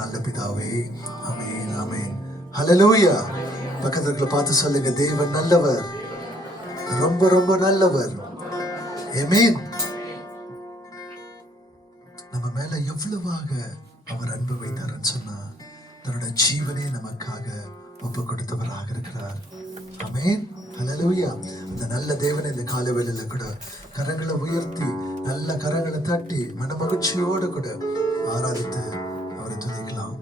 நல்ல பிதாவே. ஆமென், ஆமென். ஹல்லேலூயா. பக்கத்துல பார்த்து சொல்லுங்க, தேவன் நல்லவர், ரொம்ப ரொம்ப நல்லவர். ஆமென். நம்ம மேல எவ்வளவாக அவர் அன்பு வைத்தார்னு சொன்னா, தன்னுடைய ஜீவனை நமக்காக ஒப்பு கொடுத்தவராக இருக்கிறார். ஆமென், ஹல்லேலூயா. அந்த நல்ல தேவனை இந்த காலை வேளையில கூட கரங்களை உயர்த்தி, நல்ல கரங்களை தட்டி, மனமகிழ்ச்சியோடு கூட ஆராதித்து அவரை துதிக்கலாம்.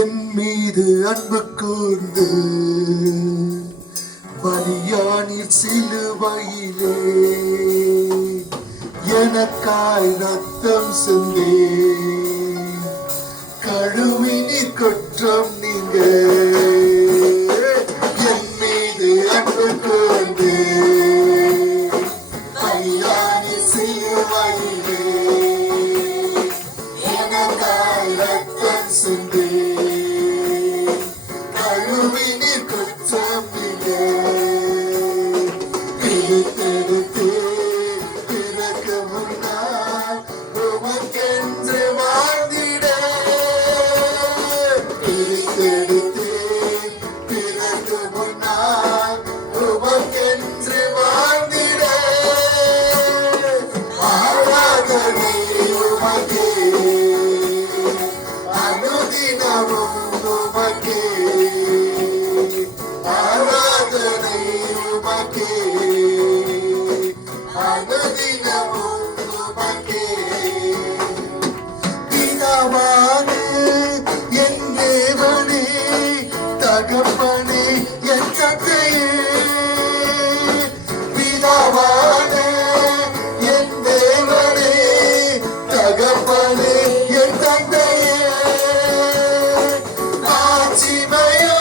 என் மீது அன்பு கூர்ந்து பலியானீர் சிலுவையிலே, எனக்காய் ரத்தம் சிந்தே கழுவினீர் குற்றம் நீங்க. என் மீது அன்பு கூர்ந்து பலியானீர் சிலுவையிலே, எனக்காய் ரத்தம் சிந்தே தகப்பனே என் தந்தையே, பிதாவானே என் தேவனே, தகப்பனே என் தந்தையே, ஆட்சிமையோ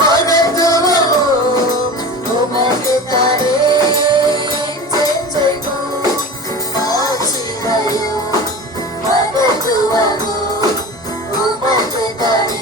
மகத்துவமோ உமக்கு தானே செஞ்சைக்கும், ஆட்சிமையோ மகத்துவமோ உமக்கு தானே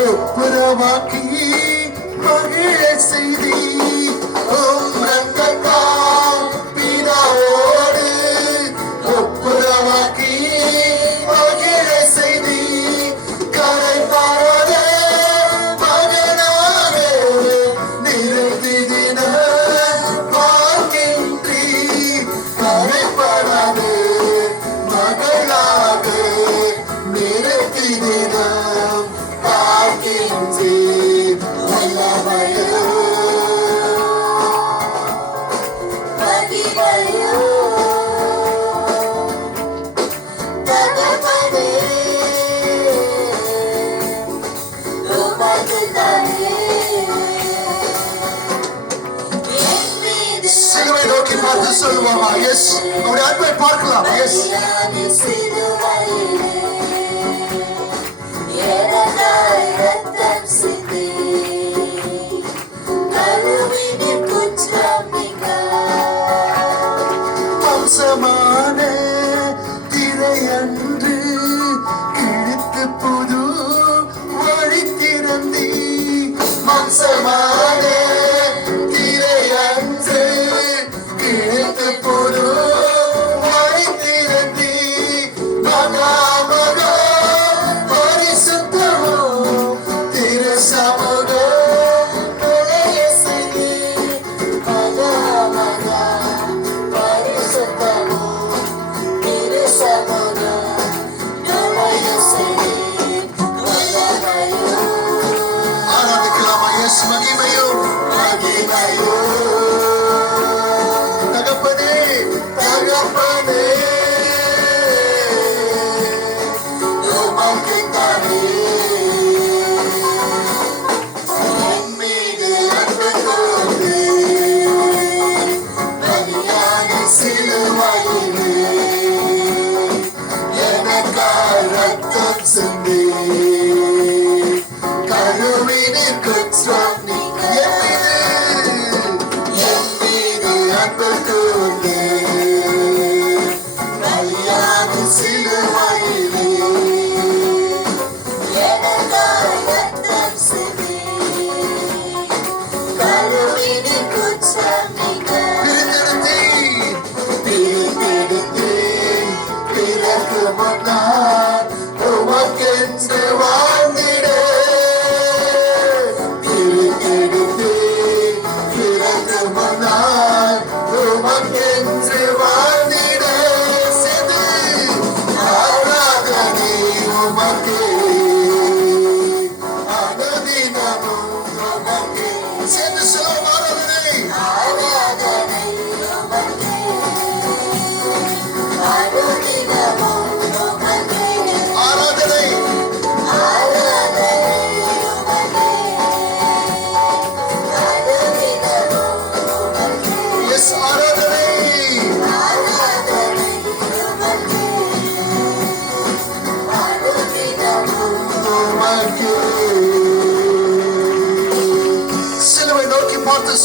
ஒப்புரவாக்கி மகிழ செய்தி, பிதாவோடு ஒப்புரவாக்கி மகிழ செய்தி, கரைபாராத மகனாக நிறுத்தின பார்க்கின்றி, கரைபாராத மகளாக நிறுத்தின பார்த்து சொல்லுவாமா. எஸ், அவருடைய அன்பை பார்க்கலாம். எஸ், வம்சமான திரையன்று கிழித்து புது வழி திறந்தி, வம்சமான திரையன்று கிழித்து புது வழி திறந்தி, மகாமகா பரிசுத்தமோ திரு சமூக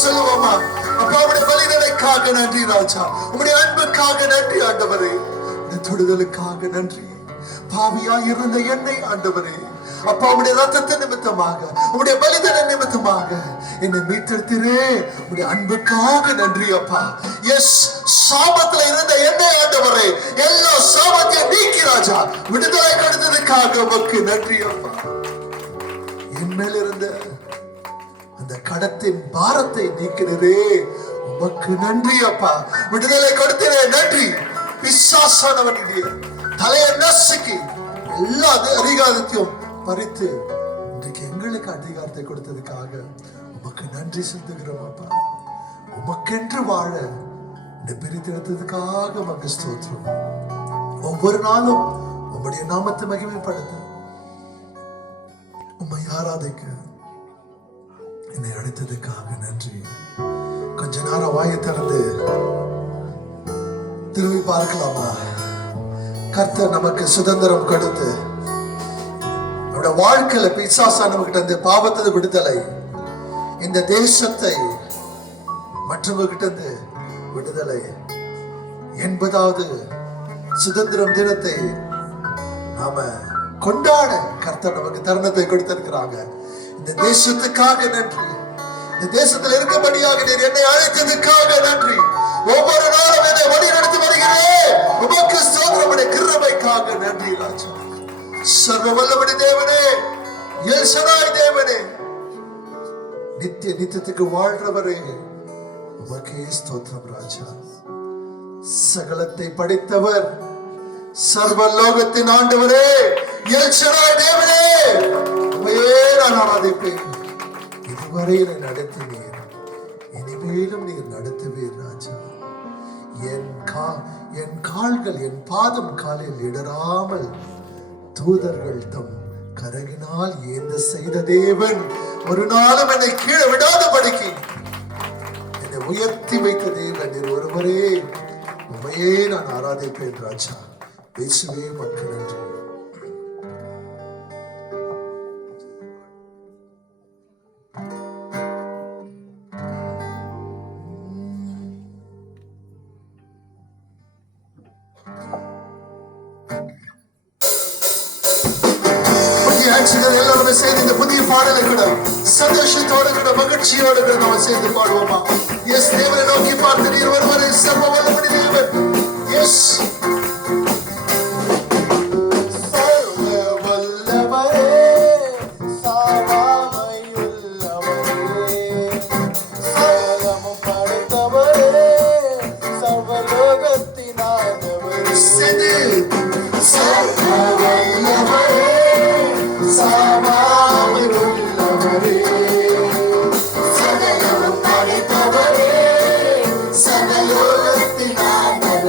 சொல்லுவோமா? அப்பா உம்முடைய பலிகளுக்காக நன்றி ராஜா, உம்முடைய அன்புக்காக நன்றி ஆண்டவரே, தொடுதலுக்காக நன்றி. பாவியா இருந்த என்னை ஆண்டவரே, அப்பா உம்முடைய ரத்தத்தின் நிமித்தமாக, உம்முடைய பலிதன நிமித்தமாக என்னை மீட்டெடுத்தீரே, உம்முடைய அன்புக்காக நன்றி அப்பா. எஸ், சாபத்துல இருந்த என்னை ஆண்டவரே, எல்லா சாபத்தையும் நீக்கி ராஜா விடுதலை கொடுத்ததுக்காக உமக்கு நன்றி அப்பா. என் மேல் இருந்த அந்த கடத்தின் பாரத்தை நீக்கினரே, உமக்கு நன்றி அப்பா. விடுதலை கொடுத்தீரே, நன்றி. பிசாசானவனுடைய தலையை நசுக்கி எல்லா அதிகாரத்தையும் பறித்து இன்றைக்கு எங்களுக்கு அதிகாரத்தை கொடுத்ததுக்காக உமக்கு நன்றி செலுத்துகிறோம் அப்பா. உமக்கென்று வாழ பிரித்தெடுத்ததுக்காக உமக்கு ஸ்தோத்திரம். ஒவ்வொரு நாளும் உம்முடைய நாமத்தை மகிமைப்படுத்த, உம்மை ஆராதிக்க என்னை அழைத்ததுக்காக நன்றி. கொஞ்ச நேரம் வாயை திறந்து திரும்பி பார்க்கலாமா? கர்த்தர் நமக்கு சுதந்திரம் கொடுத்து நம்முடைய வாழ்க்கையில பிசாசானவர்கிட்ட இருந்து பாவத்தை விடுதலை, இந்த தேசத்தை மற்றவர்கிட்ட இருந்து விடுதலை, 80வது சுதந்திரம் தினத்தை நாம கொண்டாட கர்த்தர் நமக்கு தருணத்தை கொடுத்திருக்கிறாங்க. இந்த தேசத்துக்காக நன்றி. இந்த தேசத்தில் இருக்கபடியாக நீர் என்னை அழைத்ததுக்காக நன்றி. ஒவ்வொரு நாளும் என்னை வழி நடத்தி வருகிறேன். உமக்கு ஸ்தோத்திரம், கிருபைக்காக நன்றி ராஜா. சர்வ வல்லவனே தேவனே, எல் ஷடாய் தேவனே, நித்திய நித்தியத்துக்கு வாழ்றவரே, உமக்கே ஸ்தோத்திரம் ராஜா. சகலத்தை படைத்தவர், சர்வ லோகத்தின் ஆண்டவரே, எல் ஷடாய் தேவனே, உம்மையே நான் ஆராதிப்பேன். இதுவரை என்னை நடத்தினீர், இனிமேலும் நீர் நடத்துவீர் ராஜா. என் கால்கள், என் பாதம் காலில் இடராமல் தூதர்கள் தம் கரகினால் ஏந்த செய்த தேவன் ஒரு நாளும் என்னை கீழே விடாதபடிக்கு என்னை உயர்த்தி வைத்த தேவன் நீர் ஒருவரே. உண்மையே நான் ஆராதிப்பேன் ராஜா. பேசுவே மக்கள் நன்றி. எல்லாருமே சேர்ந்து இந்த புதிய பாடலை கூட சந்தோஷத்தோடு கூட மகிழ்ச்சியோடு கூட நம்ம சேர்ந்து பாடுவோமா? எஸ், தேவனை நோக்கி பார்த்து நீர் ஒருவரை சர்வ வல்லமை தேவன். எஸ், சகலமும் படைத்தவரே, சகலோகத்தின் ஆண்டவரே.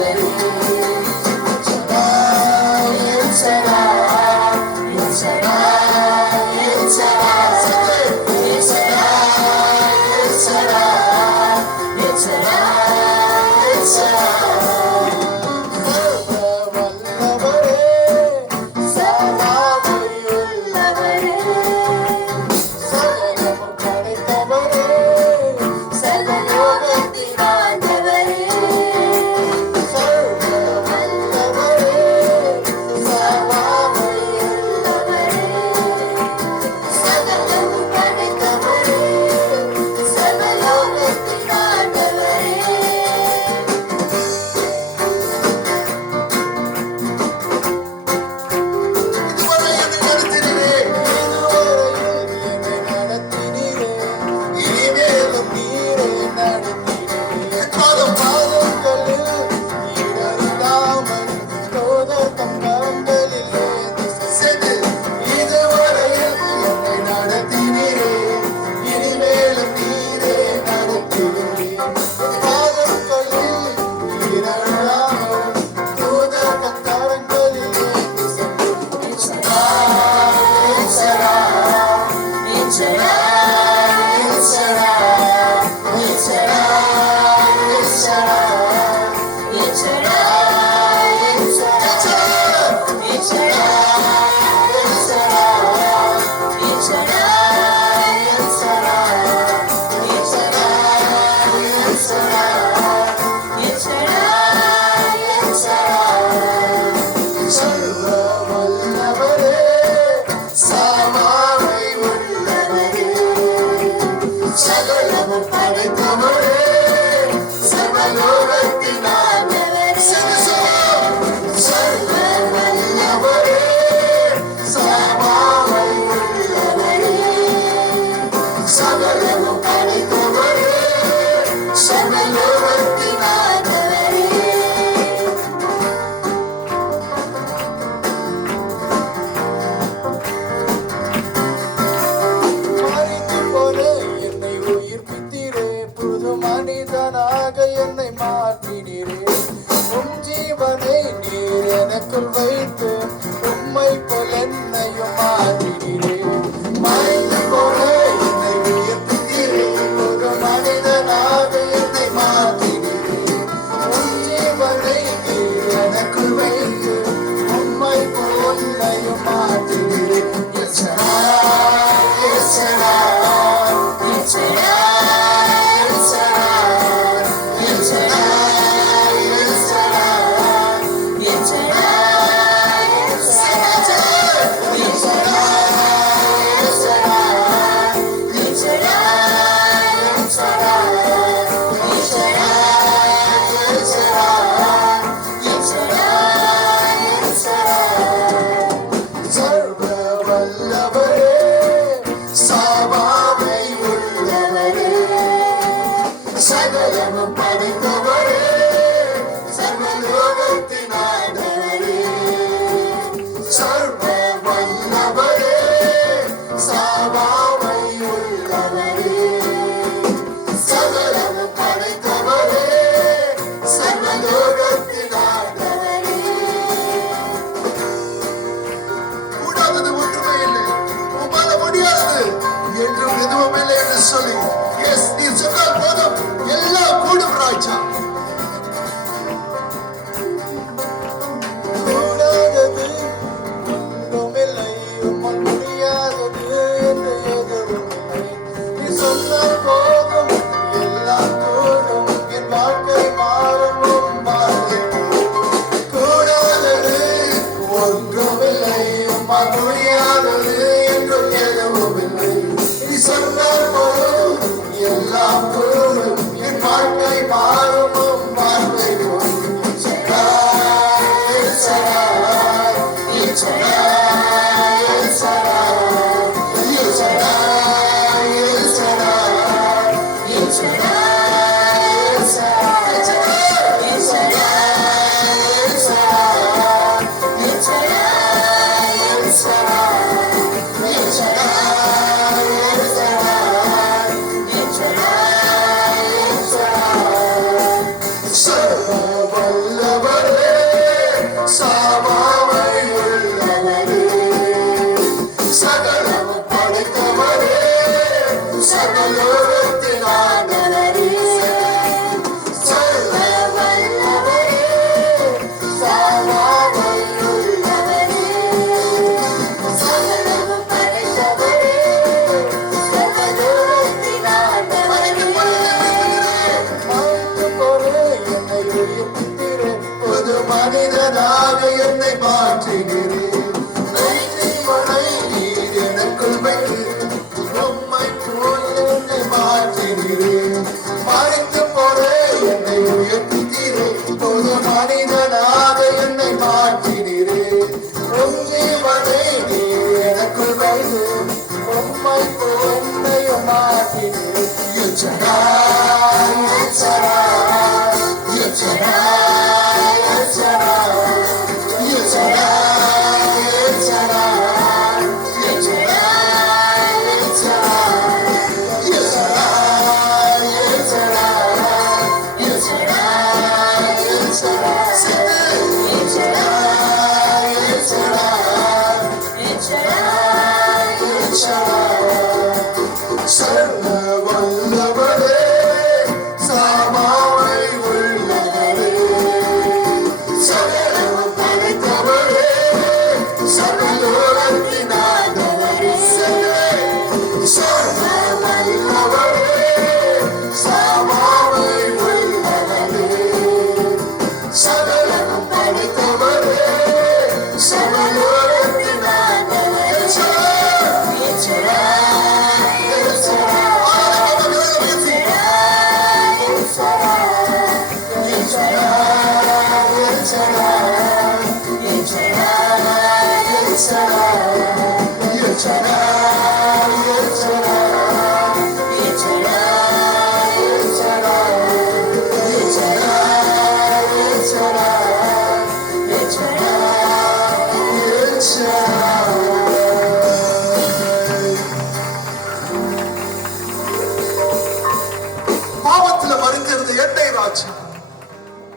எண்ணெய் ராஜா,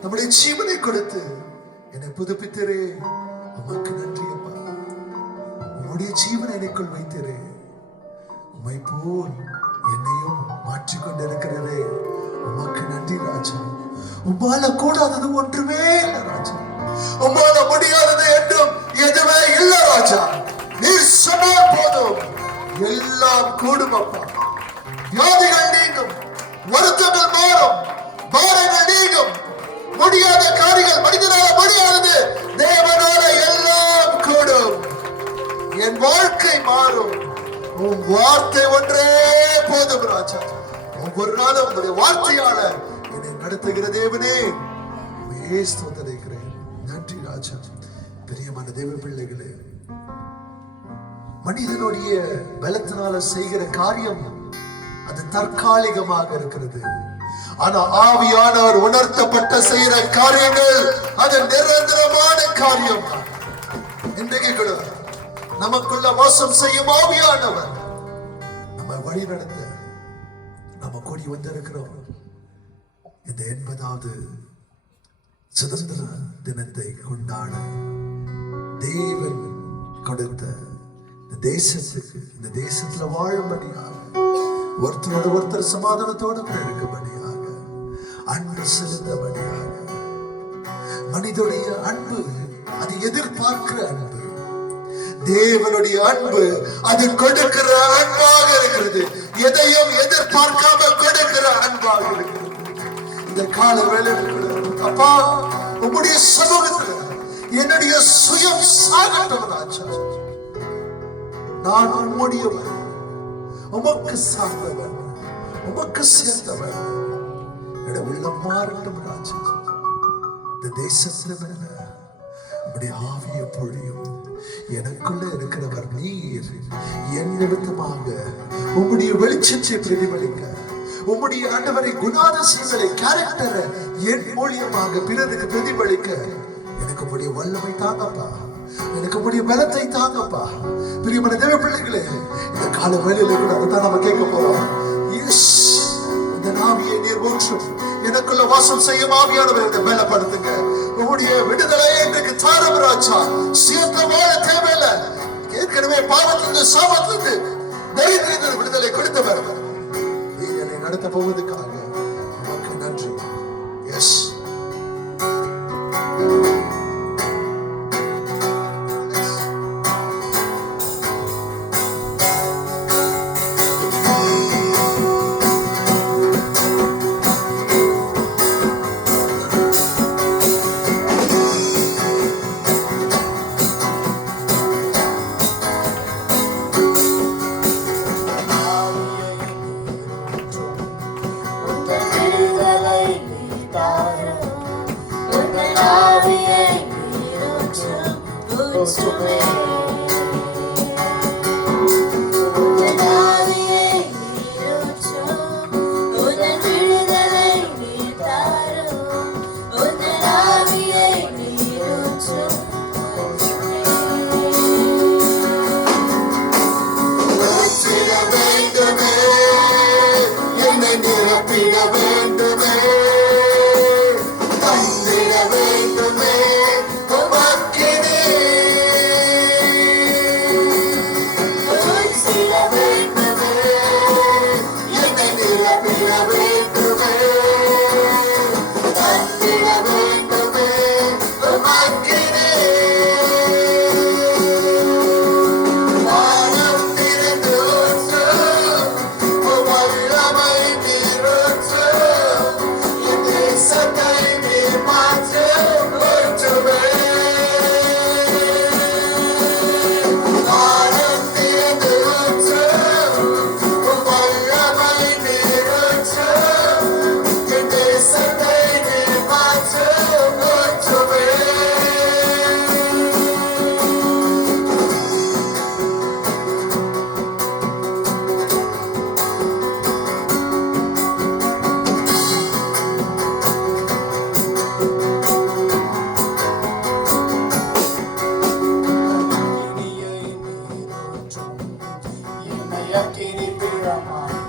நம்முடைய ஜீவனை கொடுத்து என்னை புதுப்பித்தரே, உமக்கு நன்றி அப்பா. உம்முடைய ஜீவனை எனக்குள் வைத்தரே, உம்மை போல் என்னையும் மாற்றிக்கொண்டிருக்கிறதே, உமக்கு நன்றி ராஜா. உம்மால கூடாதது ஒன்றுமே இல்லை ராஜா, உம்மால முடியாதது என்றும் எதுவே இல்லை ராஜா. நீர் சொன்னால் போதும், எல்லாம் கூடும் அப்பா. வியாதிகள் நீங்கும், வருத்தங்கள் மாறும், பாரங்கள் நீங்கும். முடியாத காரியங்கள் மனிதனால முடியாதது தேவனால எல்லாம் கூடும். என் வாழ்க்கை மாறும். உன் வார்த்தை ஒன்றே போதும் ராஜா. ஒவ்வொரு நாளும் உங்களுடைய வார்த்தையால என்னை நடத்துகிற தேவனே, ஸ்தோத்திரிக்கிறேன். நன்றி ராஜா. பிரியமான தேவ பிள்ளைகளே, மனிதனுடைய பலத்தினால செய்கிற காரியம் அது தற்காலிகமாக இருக்கிறது. ஆனா ஆவியானவர் உணர்த்தப்பட்ட செய்கிற காரியங்கள் அது நிரந்தரமான காரியம். இன்றைக்கு கூட நமக்குள்ள வாசம் செய்யும் ஆவியானவர் நம்ம வழி நடத்த நம்ம கூடி வந்திருக்கிறோம். இந்த 80வது சுதந்திர தினத்தை கொண்டாட தேவன் கொடுத்த இந்த தேசத்துக்கு, இந்த தேசத்துல வாழும்படியாக, ஒருத்தரோட ஒருத்தர் சமாதானத்தோடு இருக்கும்படியாக, அன்பு செலுத்தபடியாக, மனிதனுடைய அன்பு அது எதிர்பார்க்கிற அன்பு, தேவனுடைய அன்பு அது கொடுக்கிற அன்பாக இருக்கிறது. எதையும் எதிர்பார்க்காம கொடுக்கிற அன்பாக இருக்கிறது. இந்த கால வேளையில் அப்பா, உம்முடைய சமூகத்தில் என்னுடைய சுயம் சாகட்டும் ராஜா. நான் உம்முடையவன், உமக்கு சார்ந்தவன், உமக்கு சேர்ந்தவன். என்னுடைய உள்ளம் மாறட்டும் ராஜா. இந்த தேசத்துல மேல உம்முடைய ஆவியை பொழியும். எனக்குள்ள இருக்கிறவர் நீர். என் நிமித்தமாக உம்முடைய வெளிச்சத்தை பிரதிபலிக்க, உம்முடைய ஆண்டவரை குணாதிசயங்களை, கேரக்டரை என் மூலியமாக பிறருக்கு பிரதிபலிக்க எனக்கு உம்முடைய வல்லமை தாங்கப்பா, எனக்கு உம்முடைய பலத்தை தாங்கப்பா. பிரியமான தேவ பிள்ளைகளே, இந்த கால வேளையில கூட அதைத்தான் நம்ம கேட்க போறோம். இந்த ஆவியை நீர் ஊற்றும், எனக்குள்ள வாசம் செய்யும் ஆவியானவரை பலப்படுத்துங்க. உம்முடைய விடுதலை இன்றைக்கு தாரும் ராஜா. சேர்ந்த வாழ தேவையில்லை. ஏற்கனவே பாவத்திலிருந்து, சாபத்திலிருந்து, தைரியத்திலிருந்து விடுதலை கொடுத்தவர் நீர் என்னை நடத்த போவதற்காக உமக்கு நன்றி. எஸ்,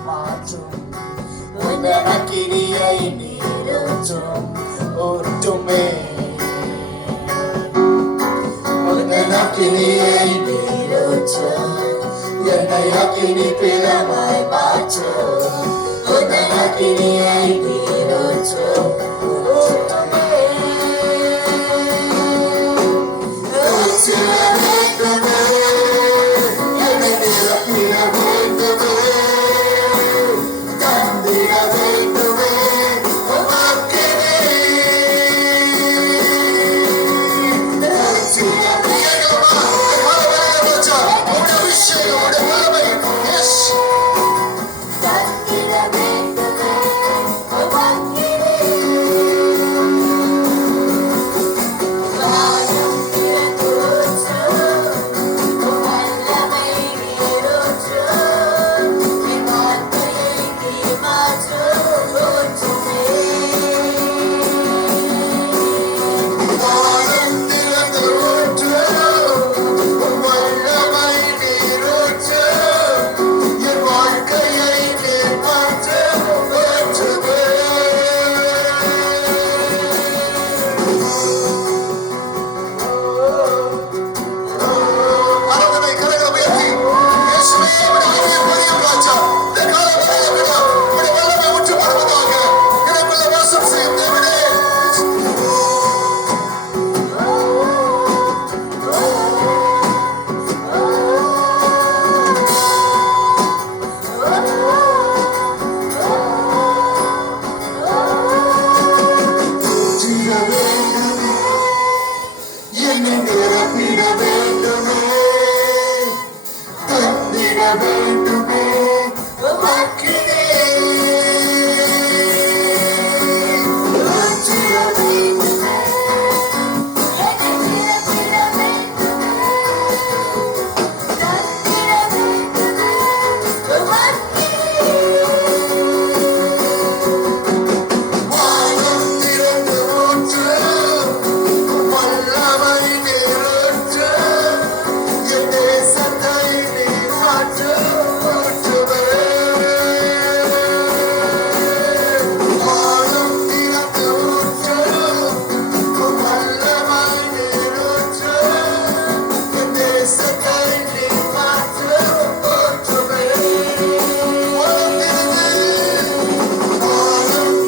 மாற்றும் உந்தனக்கிரியை நீர ஊற்றுமே. உந்தன் அக்கினியை நீரூற்றும், என்னை அக்கினி பிளமாய் மாற்றும். உந்தன் அக்கினியை நீரூற்றும், ஊற்றுமே. ஊற்றிட வேண்டுமே, என்னை நிரப்பிட வேண்டுமே, தந்திட வேண்டுமே உம் அக்கினி. ஊற்றிட வேண்டுமா, உம்முடைய அபிஷேகம், உம்முடைய வல்லமை. Yes. தந்திட வேண்டுமே உம் அக்கினி. வானம் திறந்து ஊற்றும், உம் வல்லமை நீரூற்றும், என் வாழ்க்கையை நீர் மாற்றும், ஊற்றுமே. வானம் திறந்து ஊற்றும், உம் வல்லமை நீரூற்றும், என் வாழ்க்கையை நீர் மாற்றும், ஊற்றுமே. ஆராதனை கரங்களை உயர்த்தி, இயேசுவே உம்முடைய ஆவியை பொழியும் ராஜா. இந்த கால வேளையிலும் உம்முடைய வல்லமை ஊற்றப்படுவதாக. எனக்குள்ள வாசம் செய்யும் தேவனே. ஊற்றிட வேண்டுமே, என்னை நிரப்பிட வேண்டுமே, தந்திட வேண்டுமே உம் அக்கினி. ஊற்றிட வேண்டுமே, என்னை நிரப்பிட வேண்டுமே, தந்திட வேண்டுமே உம் அக்கினி. வானம் திறந்து ஊற்றும், உம் வல்லமை நீரூற்றும், என் தேசத்தை நீர் மாற்றும், ஊற்றுமே. வானம் திறந்து ஊற்றும், உம் வல்லமை நீரூற்றும், என் தேசத்தை நீர் மாற்றும், ஊற்றுமே. வானம்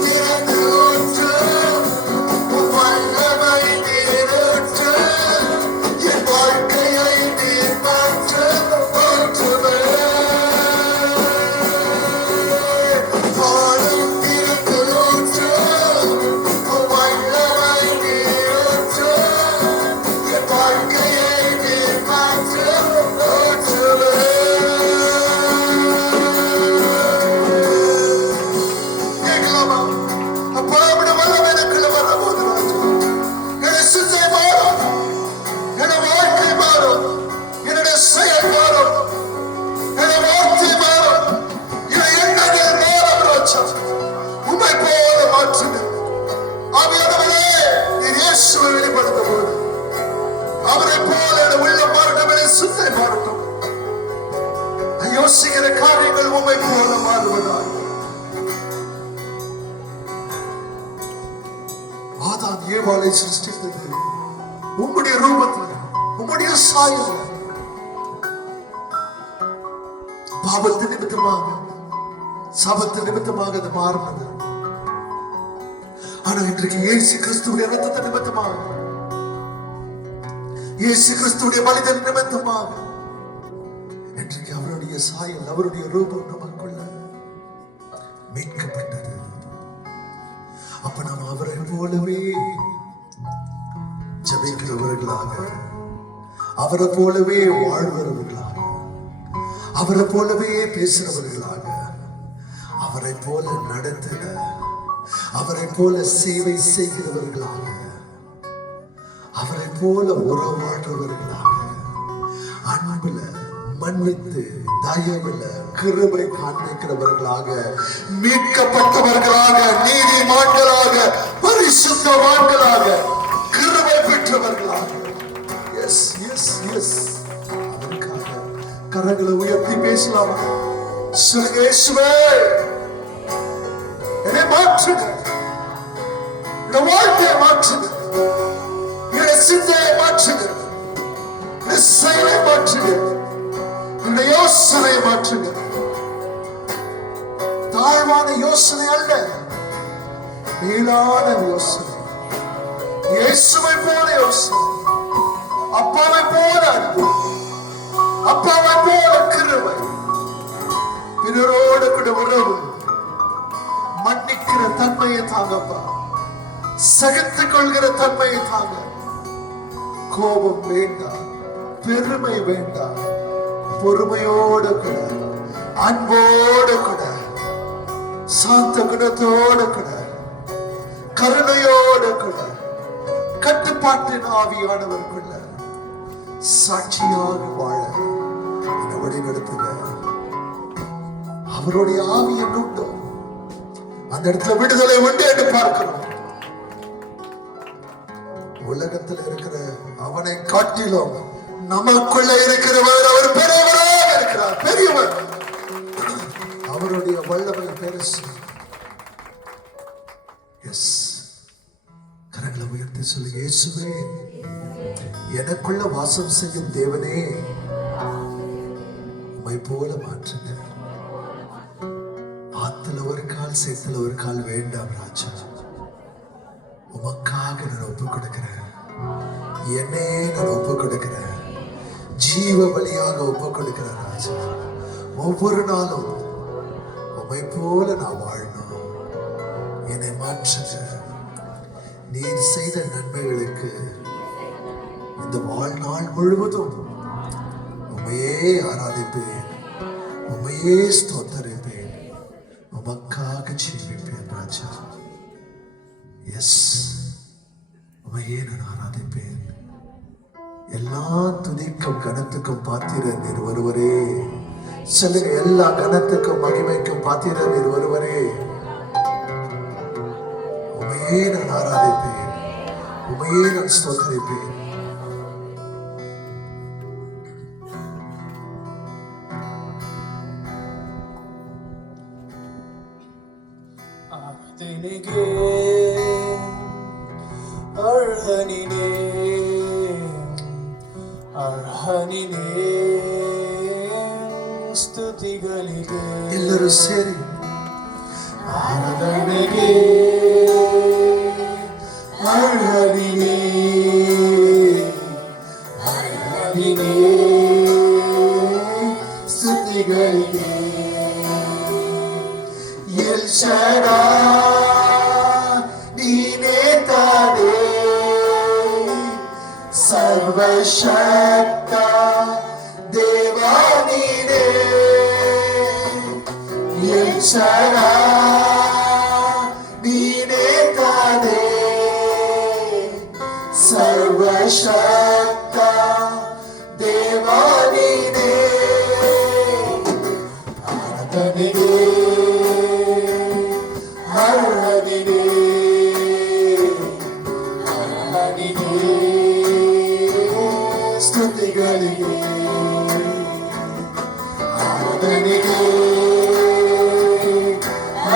திறந்து ஊற்றும், உம் வல்லமை நீரூற்றும், என் வாழ்க்கையை நீர் மாற்றும், ஊற்றுமே. வானம் திறந்து ஊற்றும், உம் வல்லமை நீரூற்றும், என் வாழ்க்கையை நீர் மாற்றும், ஊற்றுமே. கேட்கலாமா? அப்பா, உம்முடைய வல்லமை எனக்குள்ள வரும்போது ராஜா, என்னுடைய சிந்தை மாறும், என்னுடைய வாழ்க்கை மாறும், என்னுடைய செயல் மாறும், என்னுடைய வார்த்தை மாறும், என்னுடைய எண்ணங்கள் மாறும் ராஜா. உம்மை போல மாற்றுங்க. ஆவியானவரே, நீர் இயேசுவை வெளிப்படுத்தும் போது அவரை போல என்னுடைய உள்ளம் மாறட்டும், என்னுடைய சிந்தை மாறட்டும். நான் யோசிக்கிற காரியங்கள் உம்மை போல மாறுவதால். ஆதாம் ஏவாளை சிருஷ்டித்தது உம்முடைய ரூபத்தில், உம்முடைய சாயல். பாவத்து நிமித்தமாக, சாபத்து நிமித்தமாக அது மாறினது. ஆனா இன்றைக்கு இயேசு கிறிஸ்துவுடைய இரத்தத்தை நிமித்தமாக, இயேசு கிறிஸ்துவுடைய பலிதன் நிமித்தமாக இன்றைக்கு அவருடைய சாயல், அவருடைய ரூபம் நமக்குள்ள மீட்கப்பட்டது. அப்ப நாம் அவரை போலவே ஜெபிக்கிறவர்களாக, அவரை போலவே வாழ்கிறவர்களாக, அவரை போலவே பேசுறவர்களாக, அவரை போல நடத்திட, அவரை போல சேவை செய்கிறவர்களாக, அவரை போல உறவாடுறவர்களாக, அன்புல மன்னித்து தயவுல கிருபை காண்பிக்கிறவர்களாக, மீட்கப்பட்டவர்களாக, நீதிமான்களாக, பரிசுத்தவான்களாக, கிருபை பெற்றவர்களாக. எஸ் எஸ் எஸ் அதற்காக கரங்களை உயர்த்தி பேசலாமா? சொல்லுங்க, இயேசுவே என்னை மாற்றுங்க, வாழ்க்கையை மாற்றுகிறது, என்னுடைய சிந்தையை மாற்றுகிறது, செயலை மாற்றுகிறது, என்னுடைய யோசனையை மாற்றுகிறது. தாழ்வான யோசனை அல்ல, மேலான யோசனை, இயேசுவை போல யோசனை, அப்பாவை போல அன்பு, அப்பாவை போல கிருபை, பிறரோடு கூட உறவு, மன்னிக்கிற தன்மையை தாங்கப்பா, சகித்துக் கொள்கிற தன்மையை தாங்க. கோபம் வேண்டாம், பெருமை வேண்டாம், பொறுமையோடு கூட, அன்போடு கூட, சாந்த குணத்தோடு கூட, கருணையோடு கூட, கட்டுப்பாட்டின் ஆவியானவருக்குள்ள சாட்சியாக வாழ என்னை வழிநடத்துங்க. அவருடைய ஆவி எங்குண்டோ அந்த இடத்துல விடுதலை உண்டு என்று பார்க்கிறோம். உலகத்தில் இருக்கிற அவனை காட்டிலும் நமக்குள்ள இருக்கிறவர் அவர் பெரியவராக இருக்கிறார், பெரியவர். அவருடைய வல்லமை பெருசு. எஸ், கரங்களை உயர்த்தி சொல்லுங்க, இயேசுவே எனக்குள்ள வாசம் செய்யும் தேவனே, உம்மை போல மாற்றுங்க. ஆத்துல ஒரு கால், சேத்துல ஒரு கால் வேண்டாம் ராஜா, உமக்காக நான் ஒப்பு கொடுக்கிறேன். என்னே நான் ஒப்பு கொடுக்கிறேன், ஜீவ வழியாக ஒப்பு கொடுக்கிறேன் ராஜா. ஒவ்வொரு நாளும் உம்மை போல நான் வாழணும். என்னை மாற்றுங்க. நீர் செய்த நன்மைகளுக்கு இந்த வாழ்நாள் முழுவதும் உம்மையே ஆராதிப்பேன், உம்மையே ஸ்தோத்தரிப்பேன், உமக்காக ஜீவிப்பேன் ராஜா. எஸ், உம்மையே நான் ஆராதிப்பேன். எல்லா துதிக்கும் கனத்துக்கும் பாத்திர நீர் ஒருவரே. சொல்லுங்க, எல்லா கனத்துக்கும் மகிமைக்கும் பாத்திர நீர் ஒருவரே. உம்மையே நான் ஆராதிப்பேன், உம்மையே நான் ஸ்தோத்தரிப்பேன். ನಿನಗೆ ಅರ್ಹನಿನೇ, ಅರ್ಹನಿನೇ ಸ್ತುತಿಗಳಿಗೆ. ಎಲ್ಲರೂ ಸೇರಿ ಆರಾಧನೆಗೆ ಅರ್ಹನಿನೇ, ಅರ್ಹನಿನೇ ಸ್ತುತಿಗಳಿಗೆ. ಎಲ್ ಶಡಾಯ್ ನೀನೇ ತಾನೇ, ಸರ್ವಶಕ್ತ ದೇವಾ ನೀನೇ. ಎಲ್ ಶಡಾಯ್ ನೀನೇ ತಾನೇ, ಸರ್ವಶಕ್ತ ದೇವಾ ನೀನೇ. ಆರಾಧನೆಗೆ ಅರ್ಹನಿನೇ, ಅರ್ಹನಿನೇ ಸ್ತುತಿಗಳಿಗೆ. ಆರಾಧನೆಗೆ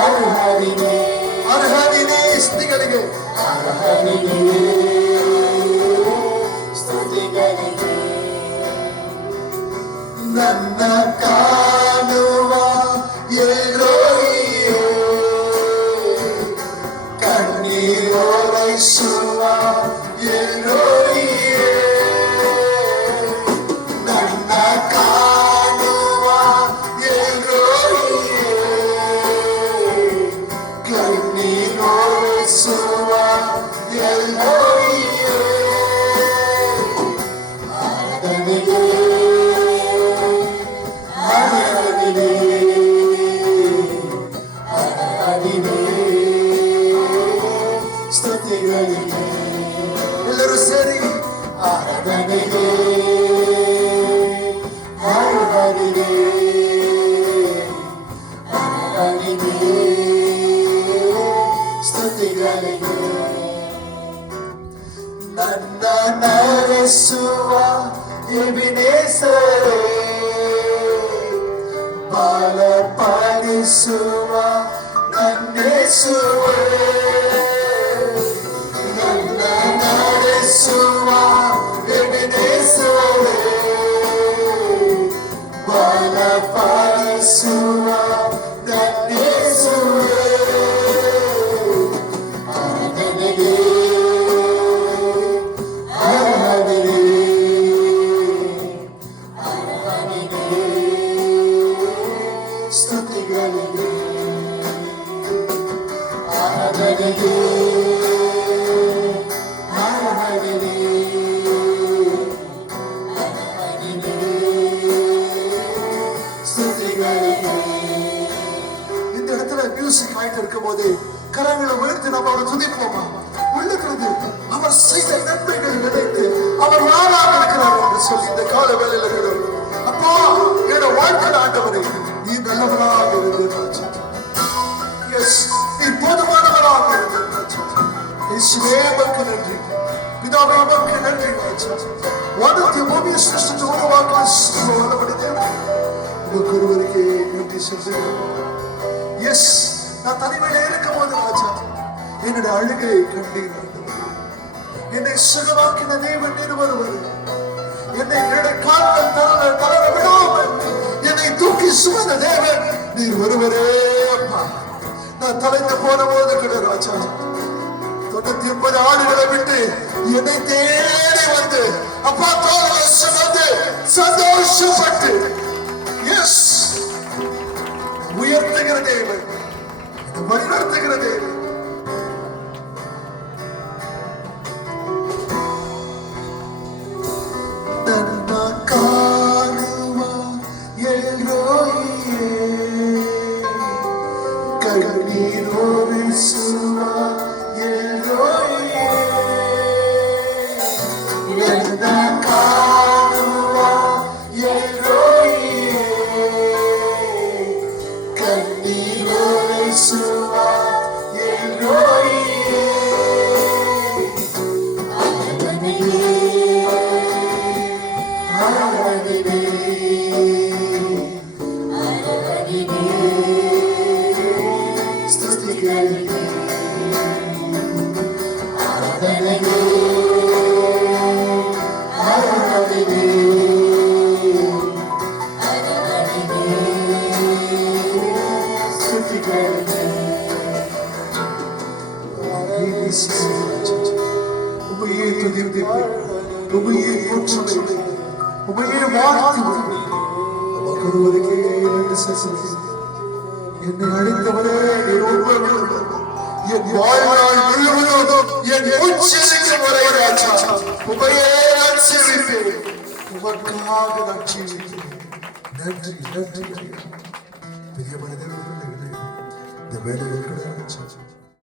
ಅರ್ಹನಿನೇ, ಅರ್ಹನಿನೇ ಸ್ತುತಿಗಳಿಗೆ. ಅರ್ಹನಿನೇ ಸ್ತುತಿಗಳಿಗೆ. ನನ್ನ ಕಾಣುವ ಎಲೋಹಿಯೇ, ಕಣ್ಣೀರೋರೈಸುವ ಎಲೋಹಿಯೇ, ನನ್ನ ಕಾಣುವ ಎಲೋಹಿಯೇ, ಕಣ್ಣೀರೋರೈಸುವ ಎಲೋಹಿಯೇ. ಆರಾಧನೆಗೆ ಅರ್ಹನಿನೇ, ಅರ್ಹನಿನೇ ಸ್ತುತಿಗಳಿಗೆ. ಎಲ್ಲರೂ ಸೇರಿ ಆರಾಧನೆಗೆ ಅರ್ಹನಿನೇ, ಅರ್ಹನಿನೇ ಸ್ತುತಿಗಳಿಗೆ. ನನ್ನ ನಡೆಸುವ ಎಬಿನೇಸರೇ, ಬಲಪಡಿಸುವ ನನ್ನೇಸುವೆ. ஸ்துதிகளிலே ஆராதனையே ஆராதனையே இந்த இடத்துல மியூசிக் ஆயிட்டு இருக்கும் போது கரங்களை உயர்த்தி நம்ம அவரை துதிப்போமா? உள்ளுக்கிறது அவர் செய்த நன்மைகள் நினைத்து அவர் வாழாக இருக்கிறார் என்று சொல்லி இந்த கால வேலையில இருக்கிறோம். அப்பா என்னோட வாழ்க்கையில் ஆண்டவரை நீ நல்லவராக இருந்தீர். எஸ், நீ போதுமானவராக இருந்தீர். இயேசுவே உமக்கு நன்றி. பிதாவே உமக்கு நன்றி. வானத்தை பூமியை சிருஷ்டித்து உருவாக்கின சர்வவல்லமை தேவனே, உமக்கு ஒருவருக்கே நன்றி சொல்லுகிறோம். எஸ், நான் தனிமையில இருக்கும் போது ராஜா என்னுடைய அழுகை கண்டீர். என்னை சுகமாக்கின தேவன் நீர் ஒருவர். என்னை கால்கள் தளர விடாமல் என்னை தூக்கி சுமந்த தேவன் நீர் ஒருவரே. அப்பா, நான் தலைந்து போன போது கூட ராஜா 99 ஆடுகளை விட்டு என்னை தேடி வந்து அப்பா தோழ சுமந்து சந்தோஷப்பட்டு எஸ் உயர்த்துகிற தேவன், வழிநடத்துகிற தேவன். என்னை அழைத்தவரே, என் வாழ்நாள் முழுவதும் என் மூச்சிருக்கும் வரை ராஜா உமையே நான் சேவிப்பேன். உமக்காக நான் ஜீவிப்பேன். நன்றி நன்றி. பெரிய மனிதர்கள் இந்த வேலைகள் கூட